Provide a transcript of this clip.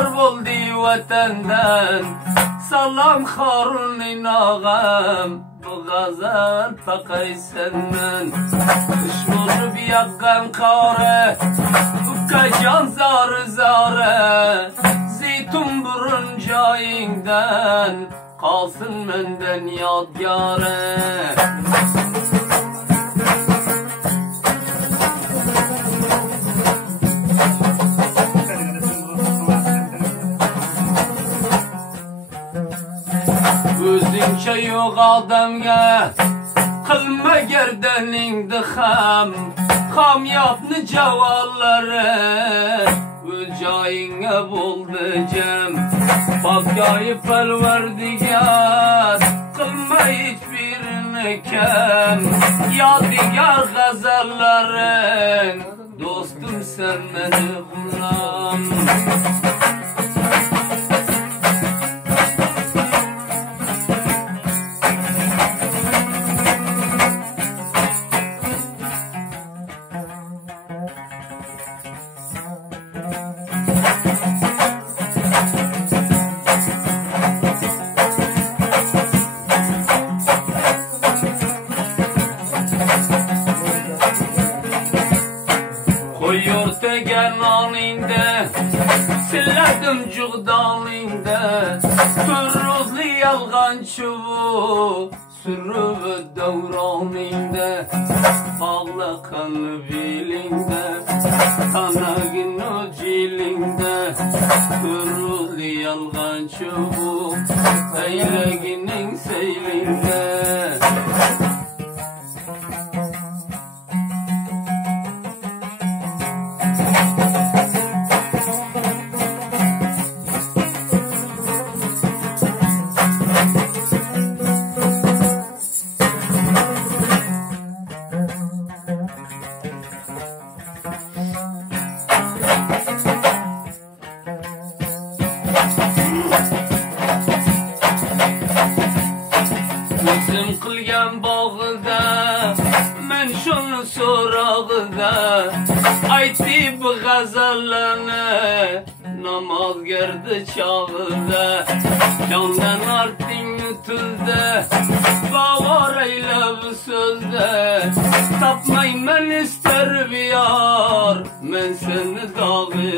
Bekar buldu vatandan Salam Harun ağam Bu gazel takay senden Düşmanı bir yakkan kare Ukkacan zar zare Zeytun burun cayingden Kalsın menden yadgare O'zingcha yo'q odamga qilma gardaningda hamyobni javonlari o'z joyingga bo'ldi jam Pokoyi Parvardigar qilma hech birini kam yodigar g'azallaring do'stim sen meni g'ulom Yo'rtagan noningda siladim jug'doningda Turruzli yalg'onchi surib davroningda Bog'la qanli belingda Tanagin jilingda Turruzli yalg'onchi aylagining saylingda O'zim qilgan bog'ida men shuni so'rog'ida aytdi bu g'azallarni namozgardi chog'ida jondan orting utildi bog'or aylab so'zda topmayman istar biyor men seni dog'i